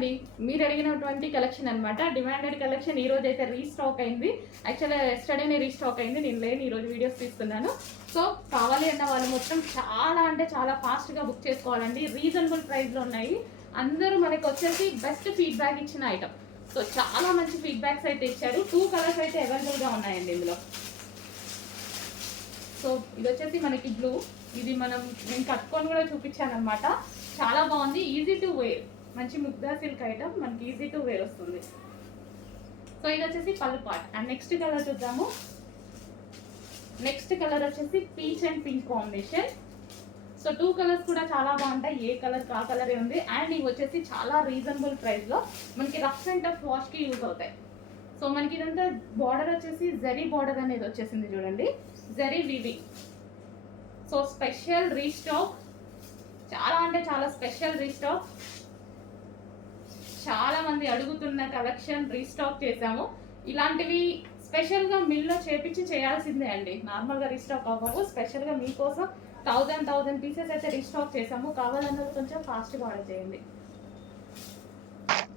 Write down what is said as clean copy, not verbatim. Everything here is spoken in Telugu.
అండి, మీరు అడిగినటువంటి కలెక్షన్ అనమాట. డిమాండెడ్ కలెక్షన్ ఈ రోజు అయితే రీస్టాక్ అయింది. యాక్చువల్గా ఎస్టర్డేనే రీస్టాక్ అయింది, నేను లేని ఈరోజు వీడియోస్ తీస్తున్నాను. సో కావాలి అన్న వాళ్ళు మొత్తం చాలా అంటే చాలా ఫాస్ట్గా బుక్ చేసుకోవాలండి. రీజనబుల్ ప్రైస్లో ఉన్నాయి. అందరూ మనకి వచ్చేసి బెస్ట్ ఫీడ్బ్యాక్ ఇచ్చిన ఐటమ్. సో చాలా మంచి ఫీడ్బ్యాక్స్ అయితే ఇచ్చారు. 2 కలర్స్ అయితే అవైలబుల్గా ఉన్నాయండి ఇందులో. సో ఇది వచ్చేసి మనకి బ్లూ. ఇది నేను కట్టుకొని కూడా చూపించాను అనమాట. చాలా బాగుంది, ఈజీ టు వేర్, మంచి ముగ్దా సిల్క్ ఐటమ్, మనకి ఈజీ టు వేర్ వస్తుంది. సో ఇది వచ్చేసి పళ్ళు పార్ట్. అండ్ నెక్స్ట్ కలర్ చూద్దాము. నెక్స్ట్ కలర్ వచ్చేసి peach and pink combination. So 2 colours కూడా చాలా బాగుంటాయి. ఏ కలర్ ఆ కలరే ఉంది. అండ్ ఇవి వచ్చేసి చాలా రీజనబుల్ ప్రైస్లో మనకి రఫ్ అండ్ టఫ్ వాష్కి యూజ్ అవుతాయి. సో మనకి ఇదంతా బార్డర్ వచ్చేసి జరీ బార్డర్ అనేది వచ్చేసింది చూడండి, zari weaving. So special restock, చాలా అంటే చాలా స్పెషల్ రీస్టాక్. చాలా మంది అడుగుతున్న కలెక్షన్ రీస్టాక్ చేసాము. ఇలాంటివి స్పెషల్గా మిల్లో చేపించి చేయాల్సిందే అండి, నార్మల్గా రీస్టాక్ అవ్వవు. స్పెషల్గా మీకోసం 1000 పీసెస్ అయితే రీస్టాక్ చేసాము. కావాలన్నది కొంచెం ఫాస్ట్గా ఆర్డర్ చేయండి.